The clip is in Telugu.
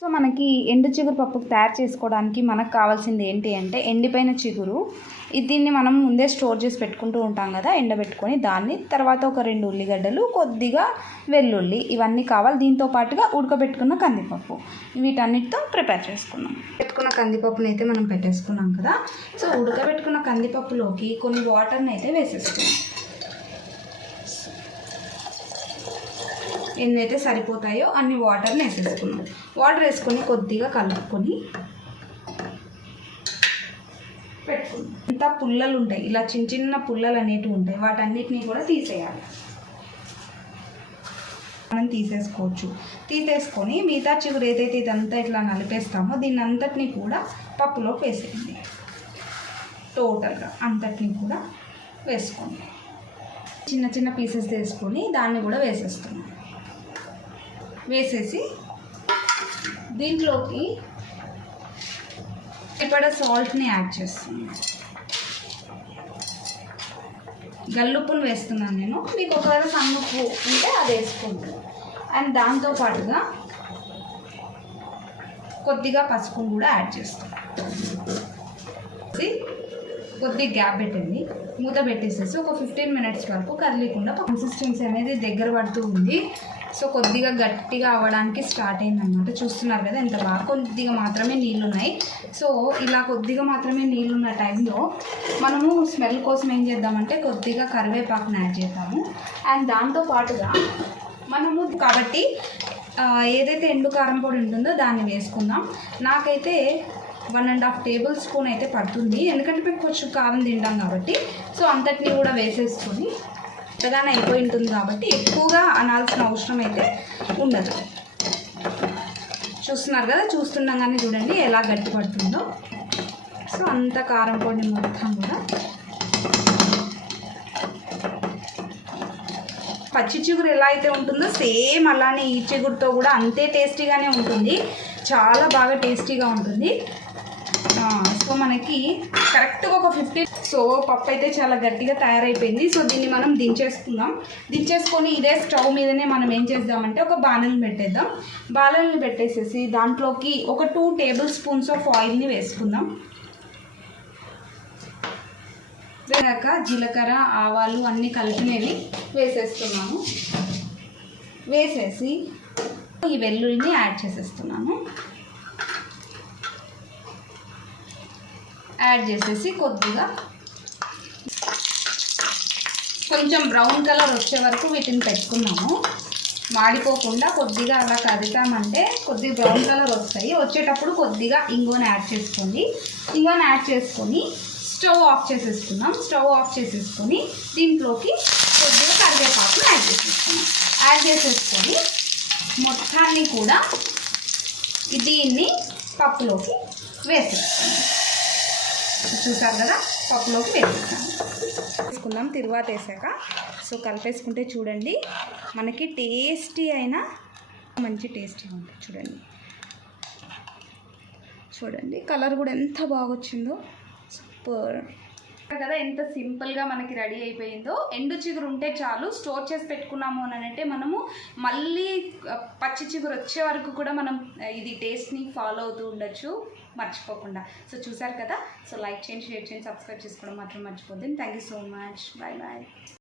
సో మనకి ఎండు చిగురు పప్పు తయారు చేసుకోవడానికి మనకు కావాల్సింది ఏంటి అంటే ఎండిపోయిన చిగురు. దీన్ని మనం ముందే స్టోర్ చేసి పెట్టుకుంటూ ఉంటాం కదా, ఎండబెట్టుకొని దాన్ని తర్వాత ఒక 2 ఉల్లిగడ్డలు, కొద్దిగా వెల్లుల్లి, ఇవన్నీ కావాలి. దీంతో పాటుగా ఉడకబెట్టుకున్న కందిపప్పు, వీటన్నిటితో ప్రిపేర్ చేసుకున్నాం. పెట్టుకున్న కందిపప్పుని అయితే మనం పెట్టేసుకున్నాం కదా. సో ఉడకబెట్టుకున్న కందిపప్పులోకి కొన్ని వాటర్ని అయితే వేసేసుకున్నాం. ఎన్నైతే సరిపోతాయో అన్ని వాటర్ని వేసేసుకున్నాం. వాటర్ వేసుకొని కొద్దిగా కలుపుకొని పెట్టుకున్నాం. ఇంత పుల్లలు ఉంటాయి, ఇలా చిన్న చిన్న పుల్లలు అనేటివి ఉంటాయి, వాటన్నిటిని కూడా తీసేయాలి. మనం తీసేసుకోవచ్చు. తీసేసుకొని మిగతా చిగురు ఏదైతే ఇదంతా ఇట్లా నలిపేస్తామో దీన్ని అంతటినీ కూడా పప్పులో వేసేయండి. టోటల్గా అంతటినీ కూడా వేసుకోండి. చిన్న చిన్న పీసెస్ వేసుకొని దాన్ని కూడా వేసేస్తున్నాం. వేసేసి దీంట్లోకి సరిపడా సాల్ట్ని యాడ్ చేస్తున్నాను. గల్లుప్పును వేస్తున్నాను నేను. మీకు ఒకవేళ సన్నుప్పు ఉంటే అది వేసుకుంటాను. అండ్ దాంతోపాటుగా కొద్దిగా పసుపును కూడా యాడ్ చేస్తాను. కొద్దిగా గ్యాప్ పెట్టండి, మూత పెట్టేసేసి ఒక 15 మినిట్స్ వరకు కదిలేకుండా. కన్సిస్టెన్సీ అనేది దగ్గర పడుతూ ఉంది. సో కొద్దిగా గట్టిగా అవ్వడానికి స్టార్ట్ అయిందన్నమాట. చూస్తున్నారు కదా ఎంత బాగా, కొద్దిగా మాత్రమే నీళ్ళు ఉన్నాయి. సో ఇలా కొద్దిగా మాత్రమే నీళ్ళున్న టైంలో మనము స్మెల్ కోసం ఏం చేద్దామంటే కొద్దిగా కరివేపాకుని యాడ్ చేద్దాము. అండ్ దాంతోపాటుగా మనము కాబట్టి ఏదైతే ఎండు కారం పొడి ఉంటుందో దాన్ని వేసుకుందాం. నాకైతే 1.5 టేబుల్ స్పూన్ అయితే పడుతుంది, ఎందుకంటే మేము కొంచెం కారం తింటాం కాబట్టి. సో అంతటినీ కూడా వేసేసుకొని పెద్దగానే అయిపోయి ఉంటుంది కాబట్టి ఎక్కువగా అనాల్సిన అవసరం అయితే ఉండదు. చూస్తున్నారు కదా, చూస్తుండగానే చూడండి ఎలా గట్టి పడుతుందో. సో అంత కారం పొడి మొత్తం కూడా పచ్చి చిగురు ఎలా అయితే ఉంటుందో సేమ్ అలానే ఈ చిగురుతో కూడా అంతే టేస్టీగానే ఉంటుంది. చాలా బాగా టేస్టీగా ఉంటుంది. సో మనకి కరెక్ట్గా ఒక 15. సో పప్పు అయితే చాలా గట్టిగా తయారైపోయింది. సో దీన్ని మనం దించేసుకుందాం. దించేసుకొని ఇదే స్టవ్ మీదనే మనం ఏం చేద్దామంటే ఒక బాణలిని పెట్టేద్దాం. బాణలిని పెట్టేసేసి దాంట్లోకి ఒక 2 టేబుల్ స్పూన్స్ ఆఫ్ ఆయిల్ని వేసుకుందాం. వేసాక జీలకర్ర, ఆవాలు అన్నీ కలిపినవి వేసేస్తున్నాను. వేసేసి ఈ వెల్లుల్లిని యాడ్ చేసేస్తున్నాను. యాడ్ చేసేసి కొద్దిగా కొంచెం బ్రౌన్ కలర్ వచ్చే వరకు వీటిని పెట్టుకున్నాము. మాడిపోకుండా కొద్దిగా అలా కదిపామంటే కొద్దిగా బ్రౌన్ కలర్ వస్తాయి. వచ్చేటప్పుడు కొద్దిగా ఇంగువని యాడ్ చేసుకోండి. ఇంగువని యాడ్ చేసుకొని స్టవ్ ఆఫ్ చేసేసుకుందాం. స్టవ్ ఆఫ్ చేసేసుకొని దీంట్లోకి కొద్దిగా కరివేపాకును యాడ్ చేసేసుకున్నాం. యాడ్ చేసేసుకొని మొత్తాన్ని కూడా దీన్ని పప్పులోకి వేసేసుకున్నాం. చూసారు కదా, పప్పులోకి వేసుకుందాం. తిరువాత వేసాక సో కలిపేసుకుంటే చూడండి మనకి టేస్టీ అయినా మంచి టేస్టీగా ఉంటుంది. చూడండి కలర్ కూడా ఎంత బాగా వచ్చిందో, సూపర్ కదా. ఎంత సింపుల్గా మనకి రెడీ అయిపోయిందో. ఎండు చిగురు ఉంటే చాలు, స్టోర్ చేసి పెట్టుకున్నాము అని అంటే మనము మళ్ళీ పచ్చి చిగురు వచ్చే వరకు కూడా మనం ఇది టేస్ట్ని ఫాలో అవుతూ ఉండొచ్చు మర్చిపోకుండా. సో చూసారు కదా. సో లైక్ చేయండి, షేర్ చేయండి, సబ్స్క్రైబ్ చేసుకోవడం మాత్రం మర్చిపోద్దు. Thank you so much. Bye bye.